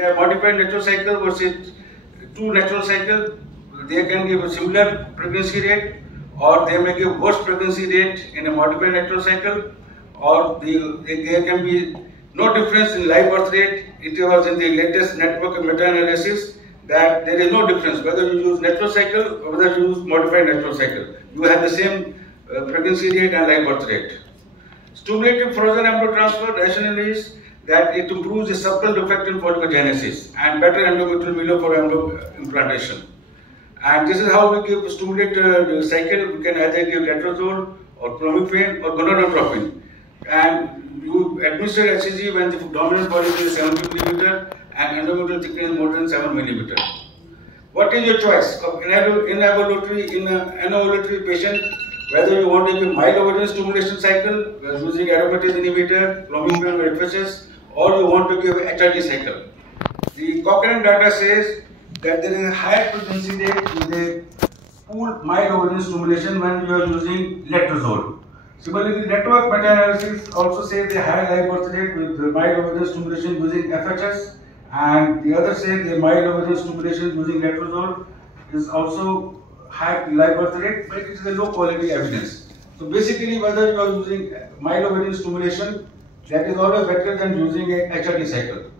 A modified natural cycle versus two natural cycle, they can give a similar pregnancy rate, or they may give worse pregnancy rate in a modified natural cycle, or there can be no difference in live birth rate. It was in the latest network meta-analysis that there is no difference whether you use natural cycle or whether you use modified natural cycle. You have the same pregnancy rate and live birth rate. Stimulative frozen embryo transfer rationale is that it improves the subtle defect in follicogenesis and better endometrial milieu for embryo implantation. And this is how we give stimulate cycle. We can either give letrozole or clomiphene or gonadotropin. And you administer HCG when the dominant follicle is 70 mm and endometrial thickness more than 7 mm. What is your choice of in anovulatory patient? Whether you want to give mild ovarian stimulation cycle using aromatase inhibitor, clomiphene or FSS, or you want to give HRT cycle. The Cochrane data says that there is a higher pregnancy rate with a pooled mild ovarian stimulation when you are using letrozole. Similarly, the network meta-analysis also says the high live birth rate with the mild ovarian stimulation using FHS, and the other says the mild ovarian stimulation using letrozole is also high live birth rate, but it is a low quality evidence. So basically, whether you are using mild ovarian stimulation, that is always better than using a HRT cycle.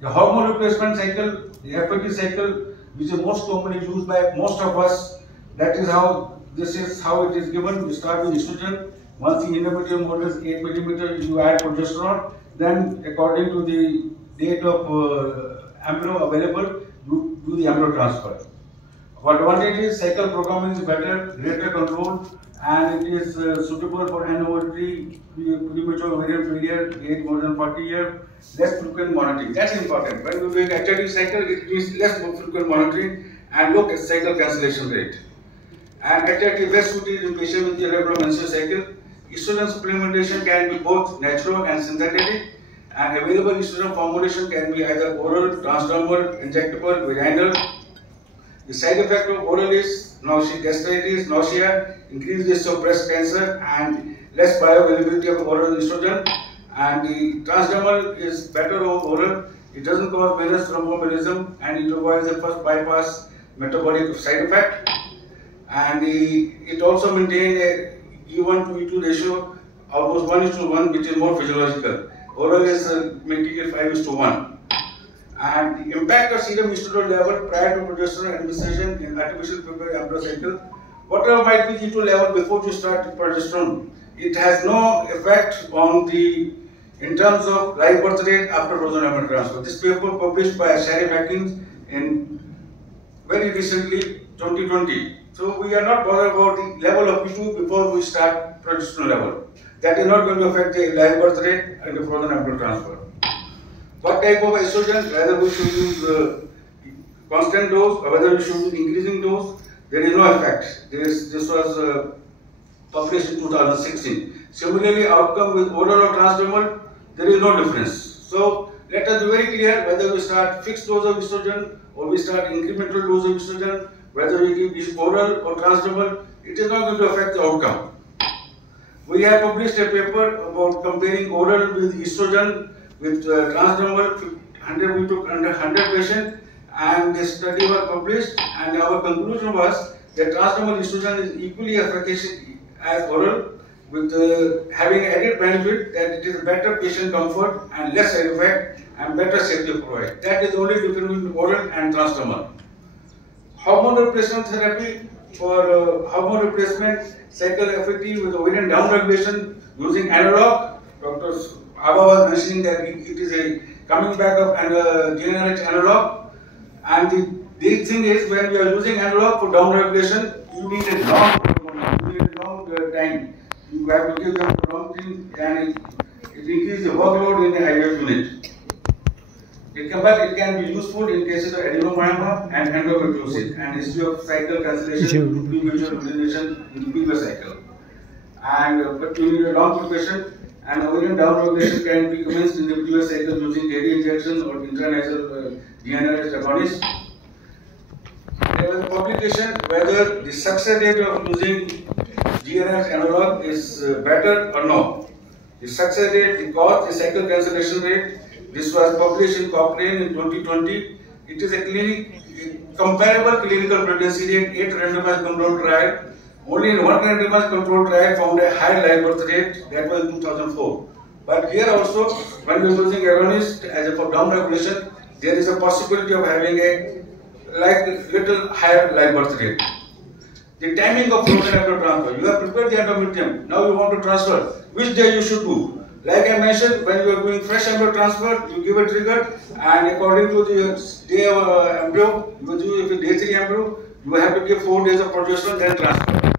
The hormone replacement cycle, the FAT cycle, which is most commonly used by most of us, this is how it is given. You start with estrogen. Once the endometrium mode is 8 mm, you add progesterone. Then, according to the date of embryo available, you do the embryo transfer. What advantage is cycle programming is better, greater control, and it is suitable for anovulatory, premature ovarian failure, age more than 40 years, less frequent monitoring. That's important. When we do HRT cycle, it means less frequent monitoring and low cycle cancellation rate. And HRT best suited in patients with irregular menstrual cycle. Estrogen supplementation can be both natural and synthetic, and available estrogen formulation can be either oral, transdermal, injectable, vaginal. The side effect of oral is nausea, gastritis, nausea, increased risk of breast cancer, and less bioavailability of oral estrogen. And the transdermal is better over oral. It doesn't cause venous thromboembolism, and it avoids the first bypass metabolic side effect. And it also maintains a E1 to E2 ratio almost 1:1, which is more physiological. Oral is maintaining 5:1. And the impact of serum estradiol level prior to progesterone administration in artificial prepared embryo cycle, whatever might be E2 level before you start progesterone, it has no effect on in terms of live birth rate after frozen embryo transfer. This paper published by Sharif Atkins in very recently, 2020. So we are not bothered about the level of E2 before we start progesterone level. That is not going to affect the live birth rate and the frozen embryo transfer. What type of estrogen, whether we should use constant dose or whether we should use increasing dose, there is no effect. This was published in 2016. Similarly, outcome with oral or transdermal, there is no difference. So let us be very clear whether we start fixed dose of estrogen or we start incremental dose of estrogen, whether we give oral or transdermal, it is not going to affect the outcome. We have published a paper about comparing oral with estrogen with transdermal. We took 100 patients, and the study was published, and our conclusion was that transdermal estrogen is equally efficacious as oral, with having added benefit that it is better patient comfort and less side effect and better safety provide. That is the only difference between oral and transdermal. Hormone replacement therapy, for hormone replacement cycle FAT with ovarian downregulation using analog. Dr. Abha was mentioning that it is a coming back of GnRH analog, and the thing is, when we are using analog for downregulation, you need a long time. You have to give them a long thing, and it increases the workload in the IVF unit. It can be useful in cases of adenomyoma and endometriosis and history of cycle cancellation, premature urination in the previous cycle. But you need a long preparation, and ovarian downregulation can be commenced in the previous cycle using daily injection or intranasal GnRH agonist. There was a publication whether the success rate of using GnRH analog is better or no. The success rate, the cause, the cycle cancellation rate, This was published in Cochrane in 2020. It is a comparable clinical pregnancy rate, 8 randomized controlled trial. Only in one randomized controlled trial found a high live birth rate, that was in 2004. But here also, when we are using agonist as a for down regulation, there is a possibility of having a little higher live birth rate. The timing of frozen embryo transfer. You have prepared the endometrium. Now you want to transfer. Which day you should do? Like I mentioned, when you are doing fresh embryo transfer, you give a trigger, and according to the day of embryo, you do if it's day 3 embryo, you have to give 4 days of progesterone, then transfer.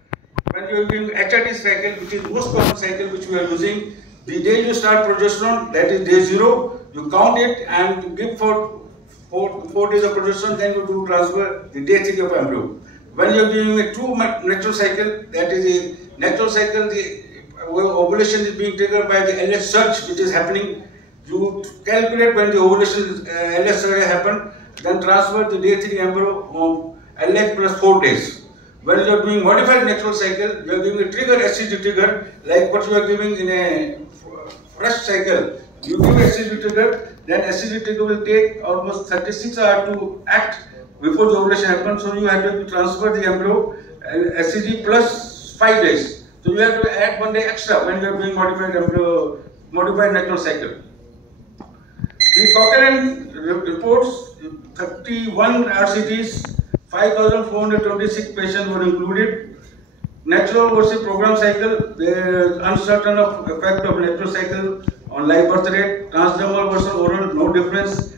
When you are doing HRT cycle, which is most common cycle which we are using, the day you start progesterone, that is day 0, you count it and give for 4 days of progesterone, then you do transfer the day 3 of embryo. When you are doing a true natural cycle, that is a natural cycle, the ovulation is being triggered by the LH surge which is happening. You calculate when the ovulation LH surge happened, then transfer the day 3 embryo of LH plus 4 days. When you are doing modified natural cycle, you are giving a trigger, SCG trigger, like what you are giving in a fresh cycle. You give SCG trigger, then SCG trigger will take almost 36 hours to act before the ovulation happens. So you have to transfer the embryo SCG plus 5 days. So you have to add 1 day extra when you are doing modified natural cycle. The Cochrane reports 31 RCTs, 5,426 patients were included. Natural versus program cycle, there is uncertain of effect of natural cycle on live birth rate. Transdermal versus oral, no difference.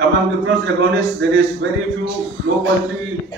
Among different agonists, there is very few low quality